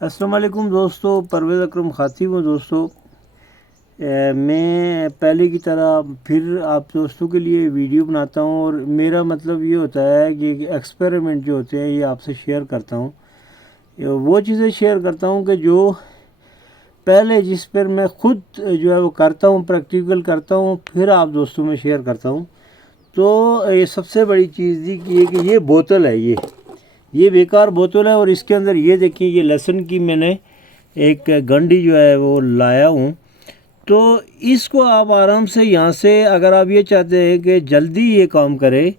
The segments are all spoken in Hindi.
अस्सलाम वालेकुम दोस्तों, परवेज़ अकरम ख़ातिब हूँ दोस्तों। मैं पहले की तरह फिर आप दोस्तों के लिए वीडियो बनाता हूँ और मेरा मतलब ये होता है कि एक्सपेरिमेंट जो होते हैं ये आपसे शेयर करता हूँ। वो चीज़ें शेयर करता हूँ कि जो पहले जिस पर मैं ख़ुद जो है वो करता हूँ, प्रैक्टिकल करता हूँ, फिर आप दोस्तों में शेयर करता हूँ। तो ये सबसे बड़ी चीज़ ये कि ये बोतल है, ये बेकार बोतल है और इसके अंदर ये देखिए, ये लहसुन की मैंने एक गंडी जो है वो लाया हूँ। तो इसको आप आराम से यहाँ से, अगर आप ये चाहते हैं कि जल्दी ये काम करे,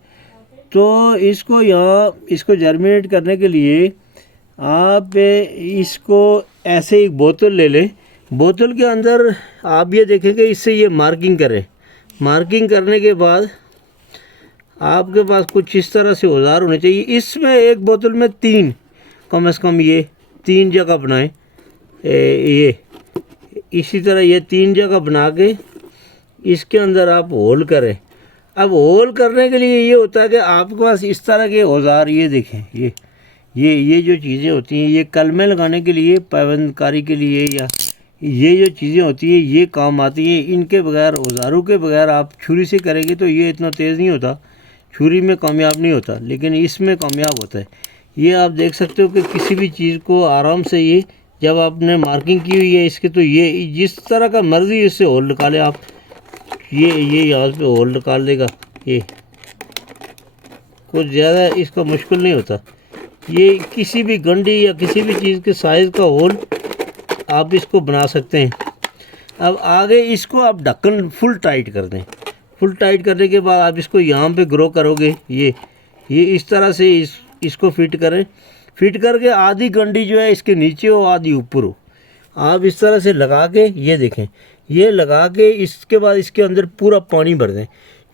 तो इसको जर्मिनेट करने के लिए आप इसको ऐसे एक बोतल ले लें। बोतल के अंदर आप ये देखेंगे, इससे ये मार्किंग करें। मार्किंग करने के बाद आपके पास कुछ इस तरह से औजार होने चाहिए। इसमें एक बोतल में कम से कम ये 3 जगह बनाएं। ये इसी तरह ये 3 जगह बना के इसके अंदर आप होल करें। अब होल करने के लिए ये होता है कि आपके पास इस तरह के औजार, ये देखें, ये जो चीज़ें होती हैं, ये कलमे लगाने के लिए, पाबंदकारी के लिए, या ये जो चीज़ें होती हैं ये काम आती हैं। इनके बगैर, औजारों के बगैर आप छुरी से करेंगे तो ये इतना तेज़ नहीं होता, छुरी में कामयाब नहीं होता, लेकिन इसमें कामयाब होता है। ये आप देख सकते हो कि किसी भी चीज़ को आराम से, ये जब आपने मार्किंग की हुई है इसके, तो ये जिस तरह का मर्ज़ी इससे होल निकाले आप। ये यहाँ पे होल निकाल देगा। ये कुछ ज़्यादा इसका मुश्किल नहीं होता। ये किसी भी गंडी या किसी भी चीज़ के साइज़ का होल आप इसको बना सकते हैं। अब आगे इसको आप ढक्कन फुल टाइट कर दें। फुल टाइट करने के बाद आप इसको यहाँ पे ग्रो करोगे। ये इस तरह से इसको फिट करें। फिट करके आधी गंडी जो है इसके नीचे हो, आधी ऊपर हो। आप इस तरह से लगा के, ये देखें, ये लगा के इसके बाद इसके अंदर पूरा पानी भर दें,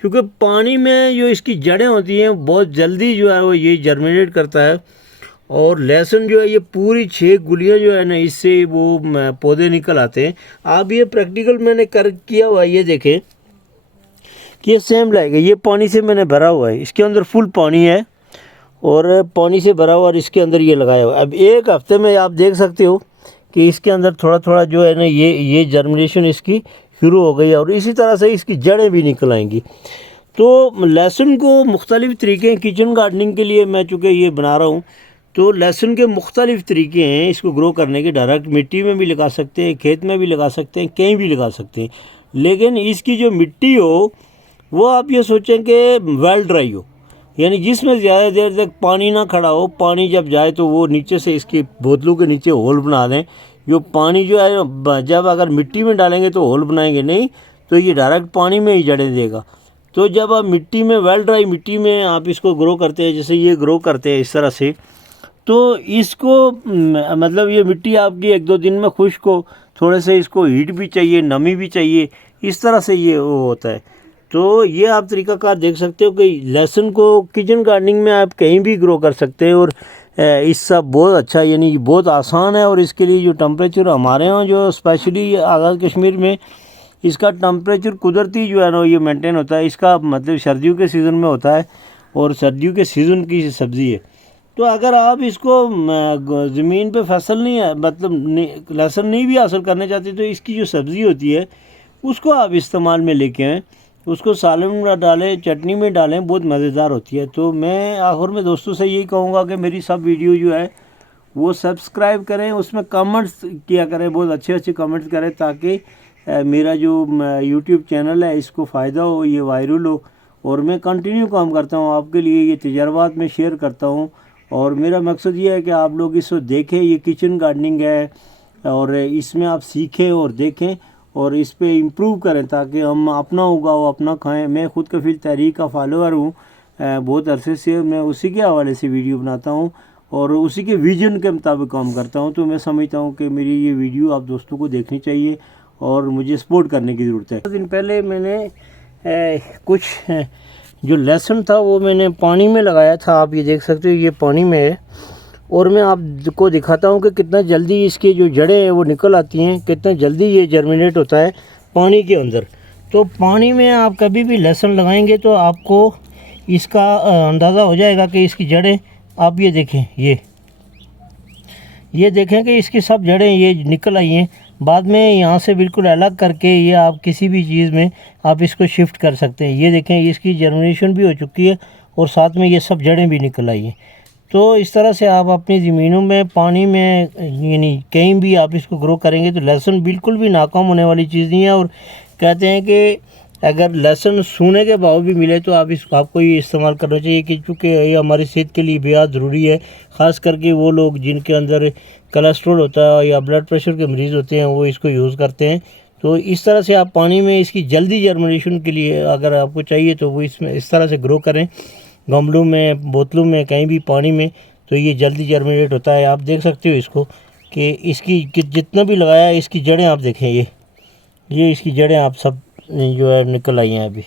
क्योंकि पानी में जो इसकी जड़ें होती हैं बहुत जल्दी जो है वो ये जर्मिनेट करता है। और लहसुन जो है, ये पूरी 6 गुलियाँ जो है ना, इससे वो पौधे निकल आते हैं। आप ये प्रैक्टिकल मैंने किया हुआ है। ये देखें कि ये सेम लगेगा। ये पानी से मैंने भरा हुआ है, इसके अंदर फुल पानी है और पानी से भरा हुआ, और इसके अंदर ये लगाया हुआ है। अब 1 हफ्ते में आप देख सकते हो कि इसके अंदर थोड़ा थोड़ा जो है ना, ये जर्मिनेशन इसकी शुरू हो गई है और इसी तरह से इसकी जड़ें भी निकल आएंगी। तो लहसुन को मुख्तलिफ़ तरीके हैं किचन गार्डनिंग के लिए। मैं चूँकि ये बना रहा हूँ, तो लहसुन के मुख्तलिफ़ तरीके हैं इसको ग्रो करने के। डायरेक्ट मिट्टी में भी लगा सकते हैं, खेत में भी लगा सकते हैं, कहीं भी लगा सकते हैं। लेकिन इसकी जो मिट्टी हो वो आप ये सोचें कि वेल ड्राई हो, यानी जिसमें ज़्यादा देर तक पानी ना खड़ा हो। पानी जब जाए तो वो नीचे से इसकी बोतलों के नीचे होल बना दें। जो पानी जो है, जब अगर मिट्टी में डालेंगे तो होल बनाएंगे नहीं, तो ये डायरेक्ट पानी में ही जड़ें देगा। तो जब आप मिट्टी में, वेल ड्राई मिट्टी में आप इसको ग्रो करते हैं, जैसे ये ग्रो करते हैं इस तरह से, तो इसको मतलब ये मिट्टी आपकी 1-2 दिन में खुश्क हो, थोड़े से इसको हीट भी चाहिए, नमी भी चाहिए, इस तरह से ये वो होता है। तो ये आप तरीक़ाकार देख सकते हो कि लहसुन को किचन गार्डनिंग में आप कहीं भी ग्रो कर सकते हैं। और इसका बहुत अच्छा, यानी बहुत आसान है। और इसके लिए जो टेम्परेचर हमारे यहाँ, जो स्पेशली आज़ाद कश्मीर में, इसका टेम्परेचर कुदरती जो है ना ये मेंटेन होता है। इसका मतलब सर्दियों के सीज़न में होता है और सर्दियों के सीज़न की सब्ज़ी है। तो अगर आप इसको ज़मीन पे फसल नहीं है, मतलब लहसुन नहीं भी हासिल करना चाहते, तो इसकी जो सब्ज़ी होती है उसको आप इस्तेमाल में लेके आएँ। उसको सालन में डालें, चटनी में डालें, बहुत मज़ेदार होती है। तो मैं आखिर में दोस्तों से यही कहूँगा कि मेरी सब वीडियो जो है वो सब्सक्राइब करें, उसमें कमेंट्स किया करें, बहुत अच्छे अच्छे कमेंट्स करें, ताकि मेरा जो यूट्यूब चैनल है इसको फ़ायदा हो, ये वायरल हो। और मैं कंटिन्यू काम करता हूँ आपके लिए, ये तजर्बात में शेयर करता हूँ। और मेरा मकसद ये है कि आप लोग इसको देखें। ये किचन गार्डनिंग है और इसमें आप सीखें और देखें और इस पे इम्प्रूव करें, ताकि हम अपना उगाओ, अपना खाएं। मैं ख़ुद कफील तहरीक का फॉलोअर हूँ, बहुत अरसे से मैं उसी के हवाले से वीडियो बनाता हूँ और उसी के विजन के मुताबिक काम करता हूँ। तो मैं समझता हूँ कि मेरी ये वीडियो आप दोस्तों को देखनी चाहिए और मुझे सपोर्ट करने की ज़रूरत है। 2 दिन पहले मैंने कुछ जो लहसुन था वो मैंने पानी में लगाया था। आप ये देख सकते हो, ये पानी में है और मैं आपको दिखाता हूँ कि कितना जल्दी इसके जो जड़ें हैं वो निकल आती हैं, कितना जल्दी ये जर्मिनेट होता है पानी के अंदर। तो पानी में आप कभी भी लहसुन लगाएंगे तो आपको इसका अंदाज़ा हो जाएगा कि इसकी जड़ें, आप ये देखें, ये देखें कि इसकी सब जड़ें ये निकल आई हैं। बाद में यहाँ से बिल्कुल अलग करके ये आप किसी भी चीज़ में आप इसको शिफ्ट कर सकते हैं। ये देखें इसकी जर्मिनेशन भी हो चुकी है और साथ में ये सब जड़ें भी निकल आई हैं। तो इस तरह से आप अपनी ज़मीनों में, पानी में, यानी कहीं भी आप इसको ग्रो करेंगे तो लहसुन बिल्कुल भी नाकाम होने वाली चीज़ नहीं है। और कहते हैं कि अगर लहसुन सोने के भाव भी मिले तो आपको ये इस्तेमाल करना चाहिए, कि चूँकि ये हमारी सेहत के लिए बेहद ज़रूरी है। ख़ास करके वो लोग जिनके अंदर कोलेस्ट्रॉल होता है या ब्लड प्रेशर के मरीज़ होते हैं, वो इसको यूज़ करते हैं। तो इस तरह से आप पानी में इसकी जल्दी जर्मिनेशन के लिए अगर आपको चाहिए तो वो इसमें इस तरह से ग्रो करें, गमलों में, बोतलों में, कहीं भी पानी में, तो ये जल्दी जर्मिनेट होता है। आप देख सकते हो इसको कि इसकी जितना भी लगाया है, इसकी जड़ें आप देखें, ये इसकी जड़ें आप सब जो है निकल आई हैं अभी।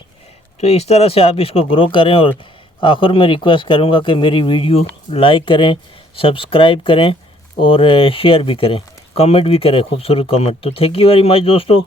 तो इस तरह से आप इसको ग्रो करें। और आखिर में रिक्वेस्ट करूँगा कि मेरी वीडियो लाइक करें, सब्सक्राइब करें और शेयर भी करें, कमेंट भी करें, खूबसूरत कमेंट। तो थैंक यू वेरी मच दोस्तों।